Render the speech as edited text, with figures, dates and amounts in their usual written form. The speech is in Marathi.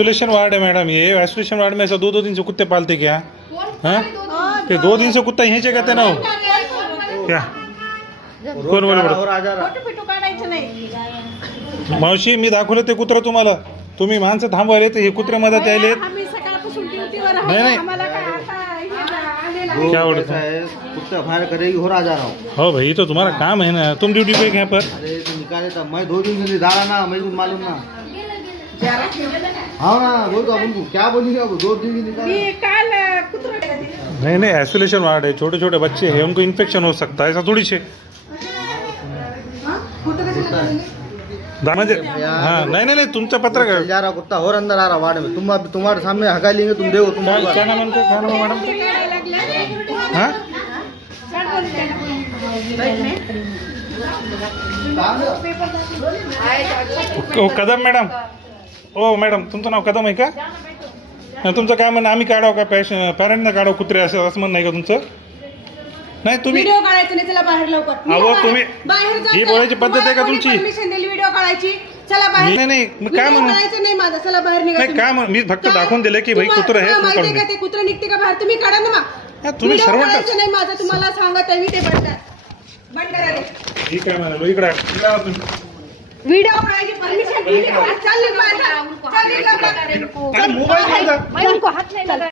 आइसोलेशन वार्ड है मैडम, ये आइसोलेशन वार्ड में ऐसा 2-2 दिन से कुत्ते पालते क्या? हाँ, ते 2 दिन से कुत्ता यहीं कहते ना हो क्या? कोण बोल मावशी, मी दाखवलं ते कुत्रा तुम्हाला, तुम्ही माणसं थांबवायले तर हे कुत्रे मदत यायले. नाही नाही क्या बोलता है कुत्ता फायर करेगी हो राजा रहा हूँ. हो भाई, तो तुम्हारा काम है ना, तुम ड्यूटी पे यहाँ पर. अरे तो निकाले था मैं 2 दिन से डाला ना, मैं कुछ मालूम ना. हाँ ना, वो तो अपन क्या बोलेंगे अब, 2 दिन की निकाले. नहीं नहीं, आइसोलेशन वार्ड है, छोटे छोटे बच्चे हैं, उनको इन्फेक्शन हो सकता है, ऐसा थोड़ी छे. म्हणजे हाँ, नहीं नहीं नहीं, तुमचा पत्र का जा रहा कुत्ता और अंदर आ रहा वार्ड में. तुम तुम्हारे सामने हका लेंगे, तुम देखो. तुम क्या नाम उनका, क्या नाम मैडम? हाँ, ओ कदम मॅडम. ओ मॅडम, तुमचं नाव कदम आहे का? तुमचं काय म्हणणं, आम्ही काढावं का पॅरेंटना काढावं कुत्रे, असं म्हणणं आहे का तुमचं? नाही तुम्ही व्हिडिओ काढायचं नाही, चला बाहेर लवकर. अहो तुम्ही ही बोलायची पद्धत आहे का तुमची? परमिशन दिली व्हिडिओ काढायची, चला बाहेर. नाही नाही, मग काय म्हणू? काढायचं नाही माझं, चला बाहेर निघा. नाही काय मी फक्त दाखवून दिले की भाई कुत्र आहे, तुम्ही काढून का ते कुत्र निघते का बाहेर, तुम्ही काढा ना. मग तुम्ही सर्व नाही माझं, तुम्हाला सांगत आहे मी, ते बंद करा. ठीक आहे म्हणालो, इकडे व्हिडिओ काढायची परमिशन दिली का? चालले बाहेर, मोबाईल